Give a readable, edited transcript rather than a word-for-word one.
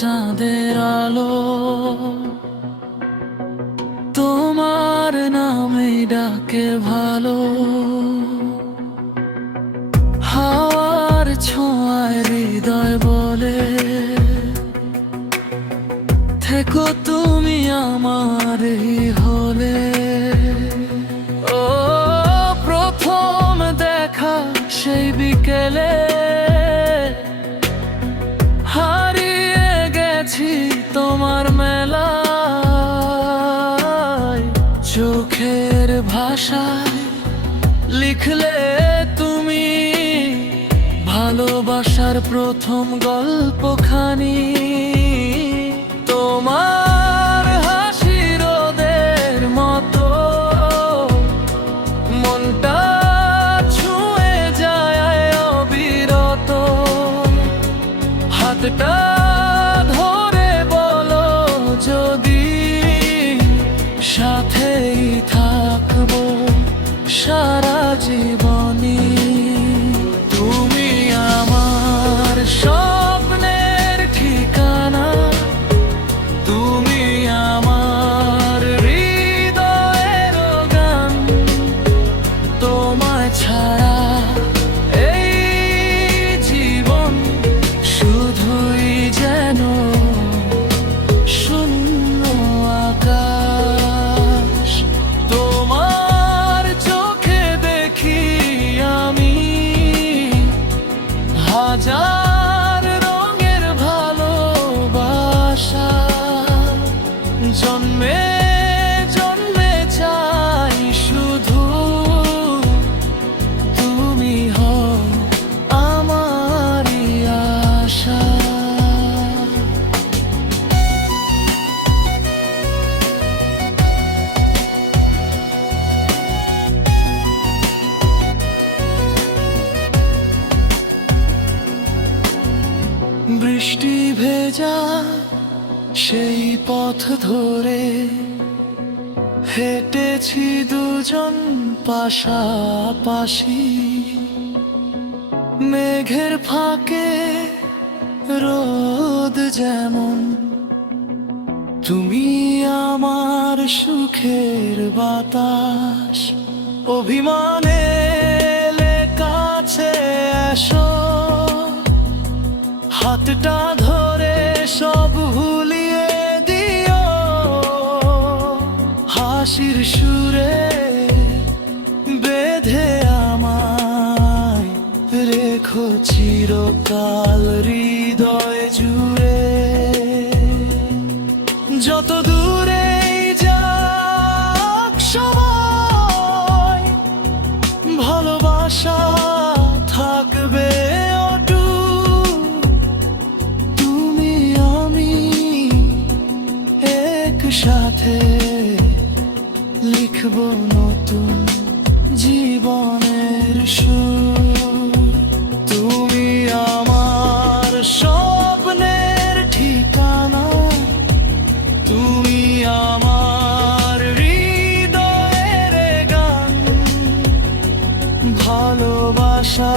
চাঁদের আলো তোমার নামে ডাকে ভালো। হাওয়ার ছোঁয়ায় হৃদয় বলে থেকো তুমি আমারই হলে। ও প্রথম দেখা সেই বিকেলে হারিয়ে গেছি তোমার মেলায়। চোখের ভাষায় লিখলে তুমি ভালোবাসার প্রথম গল্পখানি। তোমার হাসি রোদের মতো মনটা ছুঁয়ে যায় অবিরত। হাতটা ধরে বলো যদি সাথেই থাকবো সারা জীবনী। তুমি আমার স্বপ্নের ঠিকানা, তুমি আমার হৃদয়ের গান। তোমায় ছাড়া এই জীবন শুধুই যেন শূন্য আকাশ। তোমার চোখে দেখি আমি হাজার রঙের ভালোবাসা। জন্মে জন্মে চাই শুধু তুমি হও আমারই আশা। বৃষ্টি ভেজা সেই পথ ধরে হেঁটেছি দুজন পাশাপাশি। মেঘের ফাঁকে রোদ যেমন তুমি আমার সুখের বাতাস। অভিমানে এলে কাছে এসো, হাতটা ধরে সব ভুলিয়ে দিও। হাসির সুরে বেঁধে আমায় রেখো চিরকাল হৃদয় জুড়ে। যত দূরেই যাক সময় ভালোবাসা থাকবে অটুট। তুমি আমি একসাথে লিখব নতুন জীবনের সুর। তুমি আমার স্বপ্নের ঠিকানা, তুমি আমার হৃদয়ের গান। ভালোবাসা